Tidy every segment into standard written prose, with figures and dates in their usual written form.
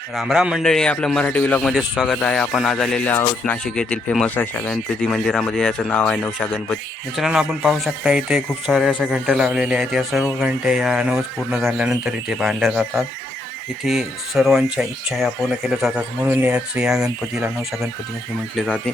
राम राम मंडळी, आपल्या मराठी व्लॉगमध्ये स्वागत आहे. आपण आज आलेले आहोत नाशिक येथील फेमस अशा गणपती मंदिरामध्ये. याचं नाव आहे नवशा गणपती. मित्रांनो, आपण पाहू शकता इथे खूप सारे अशा घंट्या लावलेल्या आहेत. या सर्व घंट्या या नवस पूर्ण झाल्यानंतर इथे बांधल्या जातात. इथे सर्वांच्या इच्छा या पूर्ण केल्या जातात, म्हणून या गणपतीला नवशा गणपती असे म्हटले जाते.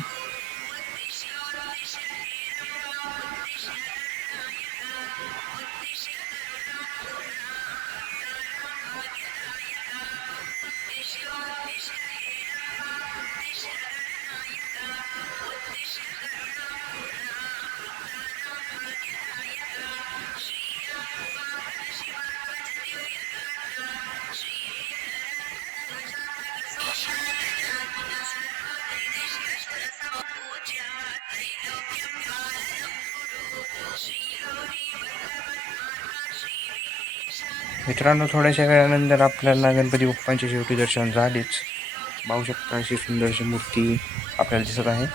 मित्रांनो, थोड्याशा वेळानंतर आपल्याला गणपती बाप्पांचे शेवटी दर्शन झालेच. पाहू शकता अशी सुंदरशी मूर्ती आपल्याला दिसत आहे.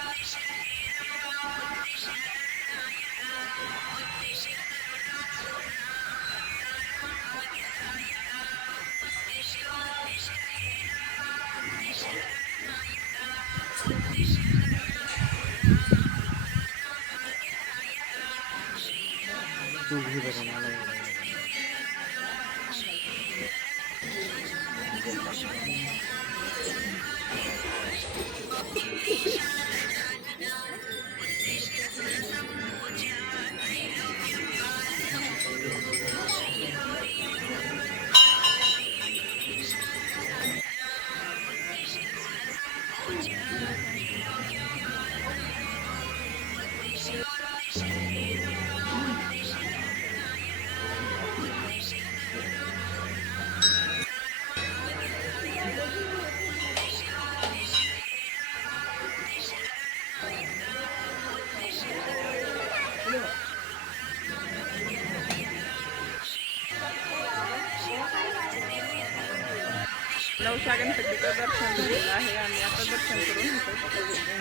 नवशा गणपतीचं दर्शन झालेलं आहे आणि आता दर्शन करून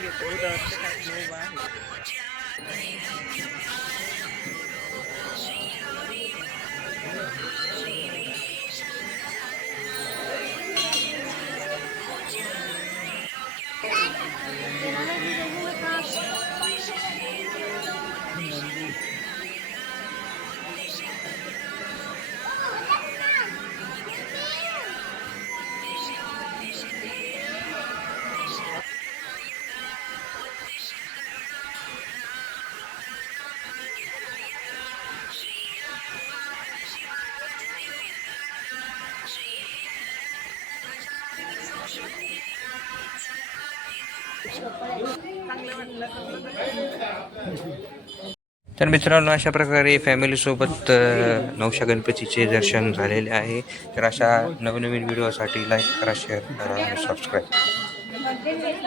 घेतो. उदाहरण उभा आहे. तर मित्रांनो, अशा प्रकारे फॅमिलीसोबत नवशा गणपतीचे दर्शन झालेले आहे. तर अशा नवनवीन व्हिडिओसाठी लाईक करा, शेअर करा आणि सबस्क्राईब.